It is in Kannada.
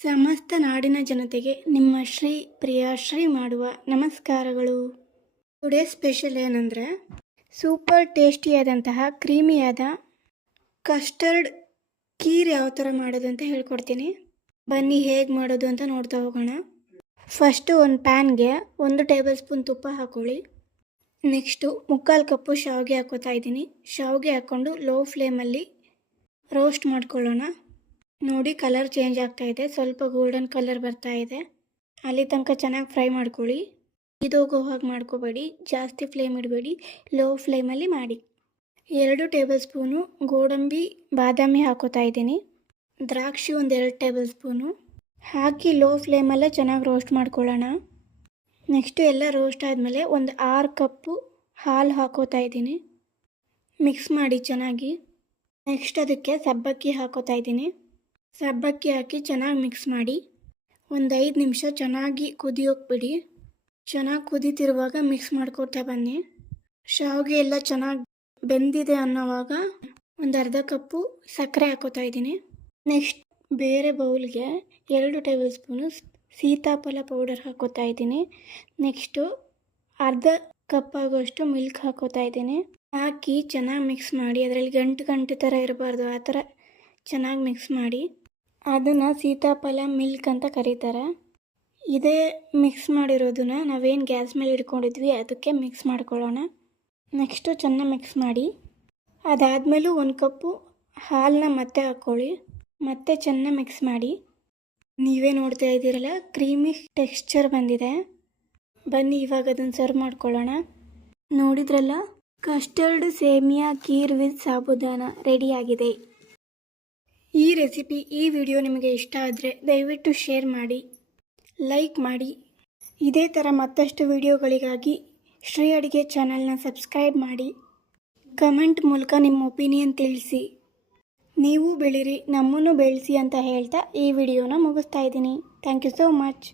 ಸಮಸ್ತ ನಾಡಿನ ಜನತೆಗೆ ನಿಮ್ಮ ಶ್ರೀ ಪ್ರಿಯ ಶ್ರೀ ಮಾಡುವ ನಮಸ್ಕಾರಗಳು. ಟುಡೇ ಸ್ಪೆಷಲ್ ಏನಂದರೆ ಸೂಪರ್ ಟೇಸ್ಟಿಯಾದಂತಹ ಕ್ರೀಮಿಯಾದ ಕಸ್ಟರ್ಡ್ ಖೀರ್ ಯಾವ ಥರ ಮಾಡೋದು ಅಂತ ಹೇಳ್ಕೊಡ್ತೀನಿ. ಬನ್ನಿ ಹೇಗೆ ಮಾಡೋದು ಅಂತ ನೋಡ್ತಾ ಹೋಗೋಣ. ಫಸ್ಟು ಒಂದು ಪ್ಯಾನ್ಗೆ 1 ಟೇಬಲ್ ಸ್ಪೂನ್ ತುಪ್ಪ ಹಾಕ್ಕೊಳ್ಳಿ. ನೆಕ್ಸ್ಟು 3/4 ಕಪ್ಪು ಶಾವಿಗೆ ಹಾಕೋತಾ ಇದ್ದೀನಿ. ಶಾವಿಗೆ ಹಾಕ್ಕೊಂಡು ಲೋ ಫ್ಲೇಮಲ್ಲಿ ರೋಸ್ಟ್ ಮಾಡ್ಕೊಳ್ಳೋಣ. ನೋಡಿ, ಕಲರ್ ಚೇಂಜ್ ಆಗ್ತಾ ಇದೆ, ಸ್ವಲ್ಪ ಗೋಲ್ಡನ್ ಕಲರ್ ಬರ್ತಾ ಇದೆ. ಅಲ್ಲಿ ತನಕ ಚೆನ್ನಾಗಿ ಫ್ರೈ ಮಾಡ್ಕೊಳ್ಳಿ. ಇದೋಗೋ ಹಾಗೆ ಮಾಡ್ಕೋಬೇಡಿ, ಜಾಸ್ತಿ ಫ್ಲೇಮ್ ಇಡಬೇಡಿ, ಲೋ ಫ್ಲೇಮಲ್ಲಿ ಮಾಡಿ. 2 ಟೇಬಲ್ ಸ್ಪೂನು ಗೋಡಂಬಿ ಬಾದಾಮಿ ಹಾಕೋತಾ ಇದ್ದೀನಿ. ದ್ರಾಕ್ಷಿ 2 ಟೇಬಲ್ ಸ್ಪೂನು ಹಾಕಿ ಲೋ ಫ್ಲೇಮಲ್ಲೇ ಚೆನ್ನಾಗಿ ರೋಸ್ಟ್ ಮಾಡ್ಕೊಳ್ಳೋಣ. ನೆಕ್ಸ್ಟು ಎಲ್ಲ ರೋಸ್ಟ್ ಆದಮೇಲೆ 6 ಕಪ್ಪು ಹಾಲು ಹಾಕೋತಾ ಇದ್ದೀನಿ. ಮಿಕ್ಸ್ ಮಾಡಿ ಚೆನ್ನಾಗಿ. ನೆಕ್ಸ್ಟ್ ಅದಕ್ಕೆ ಸಬ್ಬಕ್ಕಿ ಹಾಕೋತಾ ಇದ್ದೀನಿ. ಸಬ್ಬಕ್ಕಿ ಹಾಕಿ ಚೆನ್ನಾಗಿ ಮಿಕ್ಸ್ ಮಾಡಿ 5 ನಿಮಿಷ ಚೆನ್ನಾಗಿ ಕುದಿಯೋಕೆ ಬಿಡಿ. ಚೆನ್ನಾಗಿ ಕುದೀತಿರುವಾಗ ಮಿಕ್ಸ್ ಮಾಡ್ಕೊತಾ ಬನ್ನಿ. ಶಾವಿಗೆ ಎಲ್ಲ ಚೆನ್ನಾಗಿ ಬೆಂದಿದೆ ಅನ್ನೋವಾಗ ಅರ್ಧ ಕಪ್ಪು ಸಕ್ಕರೆ ಹಾಕೋತಾ ಇದ್ದೀನಿ. ನೆಕ್ಸ್ಟ್ ಬೇರೆ ಬೌಲ್ಗೆ 2 ಟೇಬಲ್ ಸ್ಪೂನು ಸೀತಾಫಲ ಪೌಡರ್ ಹಾಕೋತಾ ಇದ್ದೀನಿ. ನೆಕ್ಸ್ಟು ಅರ್ಧ ಕಪ್ ಆಗೋಷ್ಟು ಮಿಲ್ಕ್ ಹಾಕೋತಾ ಇದ್ದೀನಿ. ಹಾಕಿ ಚೆನ್ನಾಗಿ ಮಿಕ್ಸ್ ಮಾಡಿ. ಅದರಲ್ಲಿ ಗಂಟು ಥರ ಇರಬಾರ್ದು, ಆ ಥರ ಚೆನ್ನಾಗಿ ಮಿಕ್ಸ್ ಮಾಡಿ. ಅದನ್ನು ಸೀತಾಫಲ ಮಿಲ್ಕ್ ಅಂತ ಕರೀತಾರೆ. ಇದೇ ಮಿಕ್ಸ್ ಮಾಡಿರೋದನ್ನ ನಾವೇನು ಗ್ಯಾಸ್ ಮೇಲೆ ಇಟ್ಕೊಂಡಿದ್ವಿ ಅದಕ್ಕೆ ಮಿಕ್ಸ್ ಮಾಡ್ಕೊಳ್ಳೋಣ. ನೆಕ್ಸ್ಟು ಚೆನ್ನಾಗಿ ಮಿಕ್ಸ್ ಮಾಡಿ. ಅದಾದಮೇಲೂ 1 ಕಪ್ಪು ಹಾಲನ್ನ ಮತ್ತೆ ಹಾಕ್ಕೊಳ್ಳಿ. ಮತ್ತೆ ಚೆನ್ನಾಗಿ ಮಿಕ್ಸ್ ಮಾಡಿ. ನೀವೇ ನೋಡ್ತಾ ಇದ್ದೀರಲ್ಲ, ಕ್ರೀಮಿ ಟೆಕ್ಸ್ಚರ್ ಬಂದಿದೆ. ಬನ್ನಿ ಇವಾಗ ಅದನ್ನು ಸರ್ವ್ ಮಾಡ್ಕೊಳ್ಳೋಣ. ನೋಡಿದ್ರಲ್ಲ, ಕಸ್ಟರ್ಡ್ ಸೇಮಿಯಾ ಖೀರ್ ವಿತ್ ಸಾಬುದಾನ ರೆಡಿಯಾಗಿದೆ. ಈ ರೆಸಿಪಿ, ಈ ವಿಡಿಯೋ ನಿಮಗೆ ಇಷ್ಟ ಆದರೆ ದಯವಿಟ್ಟು ಶೇರ್ ಮಾಡಿ, ಲೈಕ್ ಮಾಡಿ. ಇದೇ ಥರ ಮತ್ತಷ್ಟು ವಿಡಿಯೋಗಳಿಗಾಗಿ ಶ್ರೀ ಅಡುಗೆ ಚಾನಲ್ನ ಸಬ್ಸ್ಕ್ರೈಬ್ ಮಾಡಿ. ಕಮೆಂಟ್ ಮೂಲಕ ನಿಮ್ಮ ಒಪಿನಿಯನ್ ತಿಳಿಸಿ. ನೀವು ಬೆಳೀರಿ, ನಮ್ಮನ್ನು ಬೆಳೆಸಿ ಅಂತ ಹೇಳ್ತಾ ಈ ವಿಡಿಯೋನ ಮುಗಿಸ್ತಾ ಇದ್ದೀನಿ. Thank you so much.